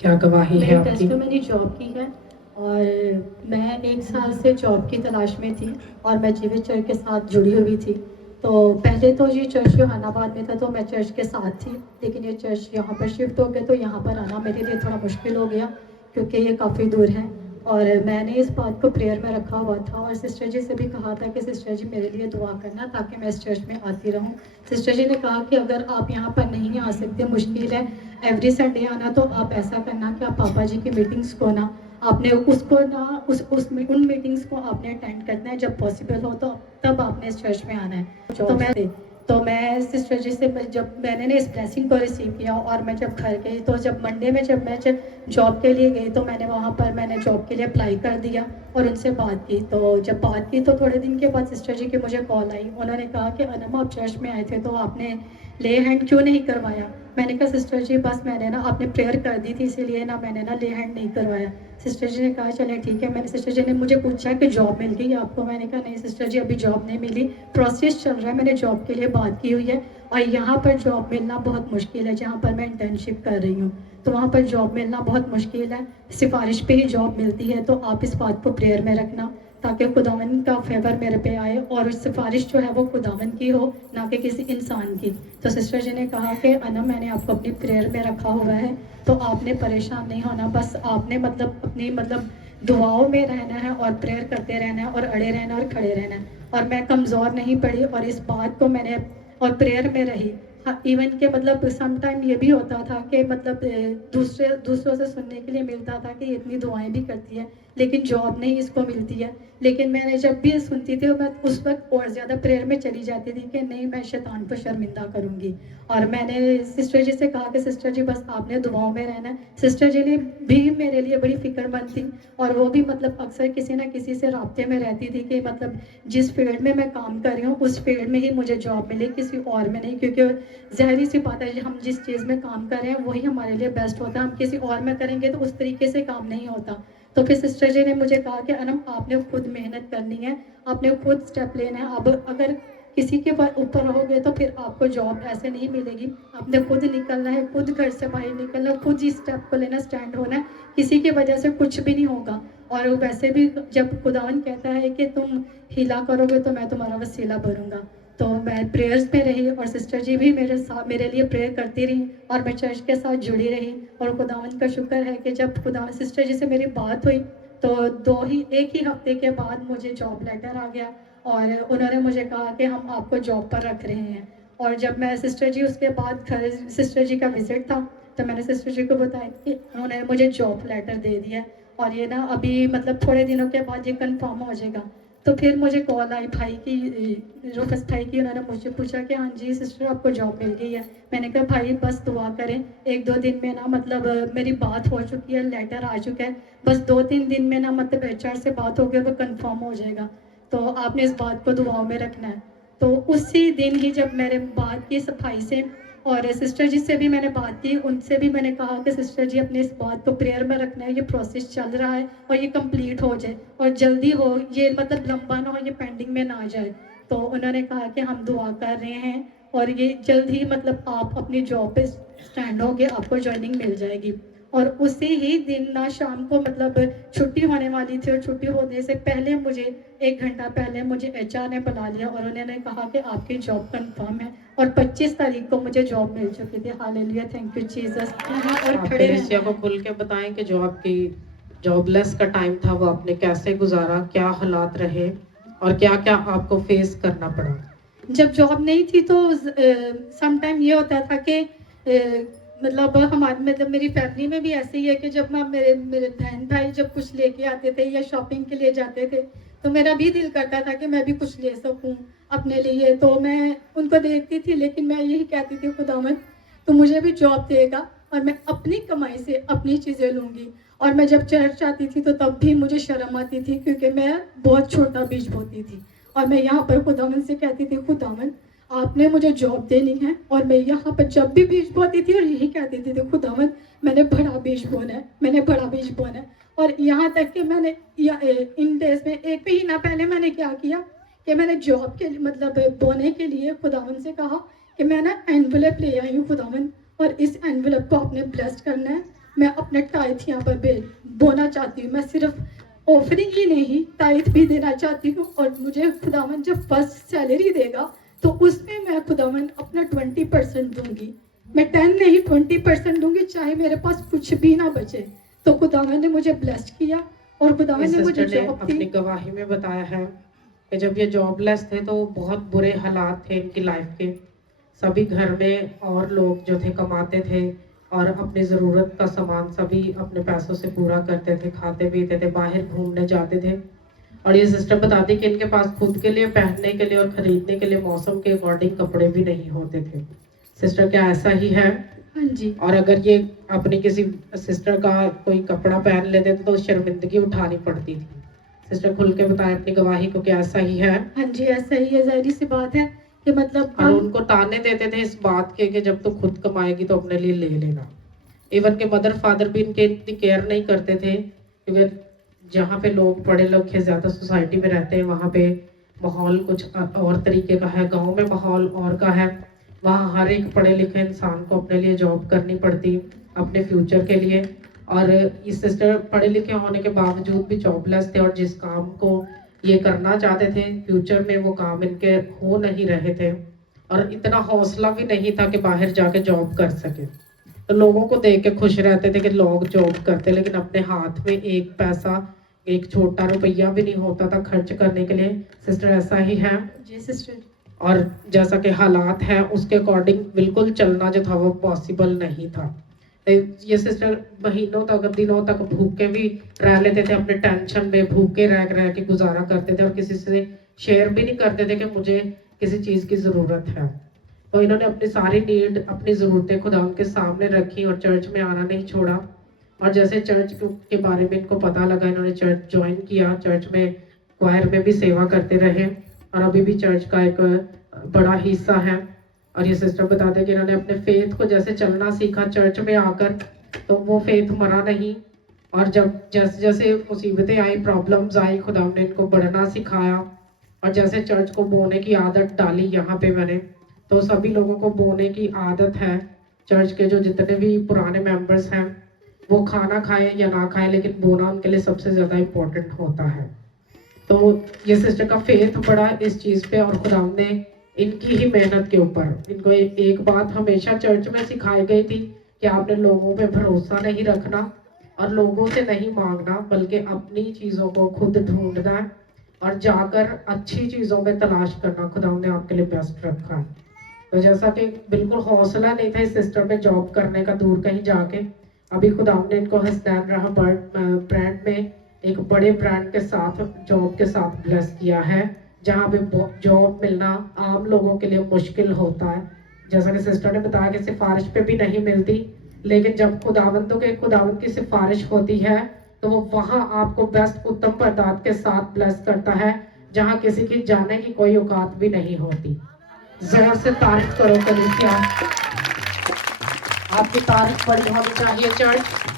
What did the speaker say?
क्या गवाही है मेरी आपकी? टेस्ट में मैंने जॉब की है और मैं 1 साल से जॉब की तलाश में थी और मैं जीवित चर्च के साथ जुड़ी हुई थी। तो पहले तो ये चर्च जहानाबाद में था तो मैं चर्च के साथ थी, लेकिन ये चर्च यहाँ पर शिफ्ट हो गया तो यहाँ पर आना मेरे लिए थोड़ा मुश्किल हो गया क्योंकि ये काफ़ी दूर है। और मैंने इस बात को प्रेयर में रखा हुआ था और सिस्टर जी से भी कहा था कि सिस्टर जी मेरे लिए दुआ करना ताकि मैं इस चर्च में आती रहूँ। सिस्टर जी ने कहा कि अगर आप यहाँ पर नहीं आ सकते, मुश्किल है एवरी संडे आना, तो आप ऐसा करना कि आप पापा जी की मीटिंग्स को ना आपने उसको ना उन मीटिंग्स को आपने अटेंड करना है, जब पॉसिबल हो तो तब आपने इस चर्च में आना है। तो मैं सिस्टर जी से जब मैंने ना इस ब्लेसिंग को रिसीव किया और मैं जब घर गई तो जब मंडे में जब मैं जॉब के लिए गई तो मैंने वहाँ पर मैंने जॉब के लिए अप्लाई कर दिया और उनसे बात की। तो जब बात की तो थोड़े दिन के बाद सिस्टर जी की मुझे कॉल आई। उन्होंने कहा कि अनम आप चर्च में आए थे तो आपने ले हैंड क्यों नहीं करवाया? मैंने कहा सिस्टर जी बस मैंने ना आपने प्रेयर कर दी थी इसीलिए ना मैंने ना ले हैंड नहीं करवाया। सिस्टर जी ने कहा चले ठीक है। मैंने सिस्टर जी ने मुझे पूछा कि जॉब मिल गई आपको? मैंने कहा नहीं सिस्टर जी अभी जॉब नहीं मिली, प्रोसेस चल रहा है, मैंने जॉब के लिए बात की हुई है और यहाँ पर जॉब मिलना बहुत मुश्किल है जहाँ पर मैं इंटर्नशिप कर रही हूँ। तो वहाँ पर जॉब मिलना बहुत मुश्किल है, सिफारिश पे ही जॉब मिलती है। तो आप इस बात को प्रेयर में रखना ताकि खुदावन का फेवर मेरे पे आए और सिफारिश जो है वो खुदावन की हो, ना कि किसी इंसान की। तो सिस्टर जी ने कहा कि अना मैंने आपको अपनी प्रेयर में रखा हुआ है तो आपने परेशान नहीं होना, बस आपने अपनी दुआओं में रहना है और प्रेयर करते रहना है और अड़े रहना और खड़े रहना है। और मैं कमज़ोर नहीं पड़ी और इस बात को मैंने और प्रेयर में रही। हाँ, इवन के सम टाइम ये भी होता था कि दूसरों से सुनने के लिए मिलता था कि ये इतनी दुआएं भी करती है लेकिन जॉब नहीं इसको मिलती है। लेकिन मैंने जब भी सुनती थी मैं उस वक्त और ज़्यादा प्रेयर में चली जाती थी कि नहीं मैं शैतान को शर्मिंदा करूँगी। और मैंने सिस्टर जी से कहा कि सिस्टर जी बस आपने दुआओं में रहना है। सिस्टर जी ने भी मेरे लिए बड़ी फिक्रमंद थी और वो भी अक्सर किसी ना किसी से राब्ते में रहती थी कि जिस फील्ड में मैं काम कर रही हूँ उस फील्ड में ही मुझे जॉब मिले, किसी और में नहीं। क्योंकि ज़ाहिर सी बात है हम जिस चीज़ में काम कर रहे हैं वही हमारे लिए बेस्ट होता है, हम किसी और में करेंगे तो उस तरीके से काम नहीं होता। तो फिर सिस्टर जी ने मुझे कहा कि अनम आपने खुद मेहनत करनी है, आपने खुद स्टेप लेना है। अब अगर किसी के ऊपर रहोगे तो फिर आपको जॉब ऐसे नहीं मिलेगी। आपने खुद निकलना है, खुद घर से बाहर निकलना है, खुद ही स्टेप को लेना, स्टैंड होना है। किसी की वजह से कुछ भी नहीं होगा। और वैसे भी जब खुदावन कहता है कि तुम हिला करोगे तो मैं तुम्हारा वसीला भरूंगा। तो मैं प्रेयर्स में रही और सिस्टर जी भी मेरे लिए प्रेयर करती रही और मैं चर्च के साथ जुड़ी रही। और खुदावन का शुक्र है कि जब खुदा सिस्टर जी से मेरी बात हुई तो एक ही हफ्ते के बाद मुझे जॉब लेटर आ गया और उन्होंने मुझे कहा कि हम आपको जॉब पर रख रहे हैं। और जब मैं सिस्टर जी उसके बाद घर सिस्टर जी का विजिट था तो मैंने सिस्टर जी को बताया कि उन्होंने मुझे जॉब लेटर दे दिया और ये ना अभी थोड़े दिनों के बाद ये कंफर्म हो जाएगा। तो फिर मुझे कॉल आई भाई की, रूफस भाई की। उन्होंने मुझसे पूछा कि हाँ जी सिस्टर आपको जॉब मिल गई है। मैंने कहा भाई बस दुआ करें, 1-2 दिन में ना मेरी बात हो चुकी है, लेटर आ चुका है, बस 2-3 दिन में ना एचआर से बात हो गई वो कंफर्म हो जाएगा। तो आपने इस बात को दुआओं में रखना है। तो उसी दिन ही जब मैंने बात की सफाई से और सिस्टर जी से भी मैंने बात की, उनसे भी मैंने कहा कि सिस्टर जी अपने इस बात को प्रेयर में रखना है, ये प्रोसेस चल रहा है और ये कंप्लीट हो जाए और जल्दी हो, ये लंबा ना हो, ये पेंडिंग में ना आ जाए। तो उन्होंने कहा कि हम दुआ कर रहे हैं और ये जल्द ही आप अपनी जॉब पे स्टैंड होगे, आपको ज्वाइनिंग मिल जाएगी। और उसी ही दिन ना शाम को छुट्टी होने वाली थी और छुट्टी होने से पहले मुझे 1 घंटा पहले मुझे एचआर ने बुला लिया और उन्होंने कहा कि आपकी जॉब कंफर्म है और 25 तारीख को मुझे जॉब मिल चुकी थी। Hallelujah, thank you Jesus. और आप खड़े कलीसिया को रहना खुल के बताएं कि जो आपकी जॉबलेस का टाइम था वो आपने कैसे गुजारा, क्या हालात रहे और क्या क्या आपको फेस करना पड़ा? जब जॉब नहीं थी तो सम टाइम ये होता था कि हमारे मेरी फैमिली में भी ऐसे ही है कि जब मैं मेरे मेरे बहन भाई जब कुछ लेके आते थे या शॉपिंग के लिए जाते थे तो मेरा भी दिल करता था कि मैं भी कुछ ले सकूं अपने लिए। तो मैं उनको देखती थी लेकिन मैं यही कहती थी खुदावन तो मुझे भी जॉब देगा और मैं अपनी कमाई से अपनी चीज़ें लूँगी। और मैं जब चर्च आती थी तो तब भी मुझे शर्म आती थी क्योंकि मैं बहुत छोटा बीज बोती थी और मैं यहाँ पर खुदावन से कहती थी खुदावन आपने मुझे जॉब देनी है। और मैं यहाँ पर जब भी बीज बोती थी और यही कहती थी खुदावन मैंने बड़ा बीज बोना है, मैंने बड़ा बीज बोना है। और यहाँ तक कि मैंने इन डेज में 1 महीना पहले मैंने क्या किया कि मैंने जॉब के बोने के लिए खुदावन से कहा कि मैं ना एनवलप ले आई हूँ खुदावन और इस एनवलप को आपने ब्लेस्ड करना है मैं अपना टाइथ यहाँ पर बोना चाहती हूँ। मैं सिर्फ ऑफरिंग ही नहीं, टाइथ भी देना चाहती हूँ। और मुझे खुदावन जब फर्स्ट सैलरी देगा तो उसमें मैं खुदावन अपना 20% दूंगी। मैं 10 नहीं 20% दूंगी, चाहे मेरे पास कुछ भी ना बचे। तो खुदावन ने मुझे ब्लेस्ड किया और खुदावन ने मुझे सिस्टर ने जॉब अपनी दी। गवाही में बताया है कि जब ये जॉबलेस थे तो बहुत बुरे हालात थे इनकी लाइफ के। सभी घर में और लोग जो थे कमाते थे और अपनी ज़रूरत का सामान सभी अपने पैसों से पूरा करते थे, खाते पीते थे, बाहर घूमने जाते थे। और ये सिस्टर बताती कि इनके पास खुद के लिए पहनने के लिए और खरीदने के लिए मौसम के अकॉर्डिंग कपड़े भी नहीं होते थे। सिस्टर क्या ऐसा ही है? हाँ जी। और अगर ये अपनी किसी सिस्टर का कोई कपड़ा पहन लेते थे तो शर्मिंदगी उठानी पड़ती थी। सिस्टर खुल के बताएं अपनी गवाही को, क्या ऐसा ही है? हाँ जी, ऐसा ही है। ज़ाहिर सी बात है कि मतलब और उनको ताने देते थे इस बात के कि जब तू खुद कमाएगी तो अपने लिए ले लेना। इवन के मदर फादर भी इनके इतनी केयर नहीं करते थे, क्योंकि जहाँ पे लोग पढ़े लिखे ज़्यादा सोसाइटी में रहते हैं वहाँ पे माहौल कुछ और तरीके का है, गांव में माहौल और का है। वहाँ हर एक पढ़े लिखे इंसान को अपने लिए जॉब करनी पड़ती अपने फ्यूचर के लिए। और इस सिस्टर पढ़े लिखे होने के बावजूद भी जॉबलेस थे और जिस काम को ये करना चाहते थे फ्यूचर में वो काम इनके हो नहीं रहे थे और इतना हौसला भी नहीं था कि बाहर जाके जॉब कर सके। तो लोगों को देख के खुश रहते थे कि लोग जॉब करते, लेकिन अपने हाथ में एक पैसा, एक छोटा रुपया भी नहीं होता था खर्च करने के लिए। सिस्टर ऐसा ही है? जी सिस्टर। और जैसा कि हालात हैं उसके अकॉर्डिंग बिल्कुल चलना जो था वो पॉसिबल नहीं था। तो ये सिस्टर महीनों तक दिनों तक भूखे भी रह लेते थे, अपने टेंशन में भूखे रह रह के गुजारा करते थे और किसी से शेयर भी नहीं करते थे कि मुझे किसी चीज़ की ज़रूरत है। तो इन्होंने अपनी सारी नीड, अपनी ज़रूरतें खुदा उनके सामने रखी और चर्च में आना नहीं छोड़ा। और जैसे चर्च के बारे में इनको पता लगा इन्होंने चर्च ज्वाइन किया, चर्च में क्वायर में भी सेवा करते रहे और अभी भी चर्च का एक बड़ा हिस्सा है। और ये सिस्टर बताते हैं कि इन्होंने अपने फेथ को जैसे चलना सीखा चर्च में आकर, तो वो फेथ मरा नहीं। और जब जैसे जैसे मुसीबतें आई, प्रॉब्लम्स आई, खुदा ने इनको बढ़ना सिखाया। और जैसे चर्च को बोने की आदत डाली यहाँ पे मैंने, तो सभी लोगों को बोने की आदत है। चर्च के जो जितने भी पुराने मेंबर्स हैं वो खाना खाएं या ना खाएं, लेकिन बोना उनके लिए सबसे ज़्यादा इम्पोर्टेंट होता है। तो ये सिस्टर का फेथ बढ़ा इस चीज़ पे और खुदा ने इनकी ही मेहनत के ऊपर इनको एक बात हमेशा चर्च में सिखाई गई थी कि आपने लोगों पे भरोसा नहीं रखना और लोगों से नहीं मांगना, बल्कि अपनी चीज़ों को खुद ढूंढना है और जाकर अच्छी चीज़ों में तलाश करना। खुदा ने आपके लिए बेस्ट रखा है। तो जैसा कि बिल्कुल हौसला नहीं था इस सिस्टर में जॉब करने का, दूर कहीं जाके, अभी खुदा ने इनको हसनैन रहा ब्रांड में एक बड़े ब्रांड के साथ जॉब के साथ ब्लेस किया है, जहाँ पे जॉब मिलना आम लोगों के लिए मुश्किल होता है। जैसा कि सिस्टर ने बताया कि सिफारिश पे भी नहीं मिलती, लेकिन जब खुदावंद की सिफारिश होती है तो वो वहाँ आपको बेस्ट उत्तम पदार्थ के साथ ब्लेस करता है, जहाँ किसी की जाने की कोई औकात भी नहीं होती। जोर से तारीफ करो कलीसिया, आपकी तारीफ बड़ी होनी चाहिए चर्च।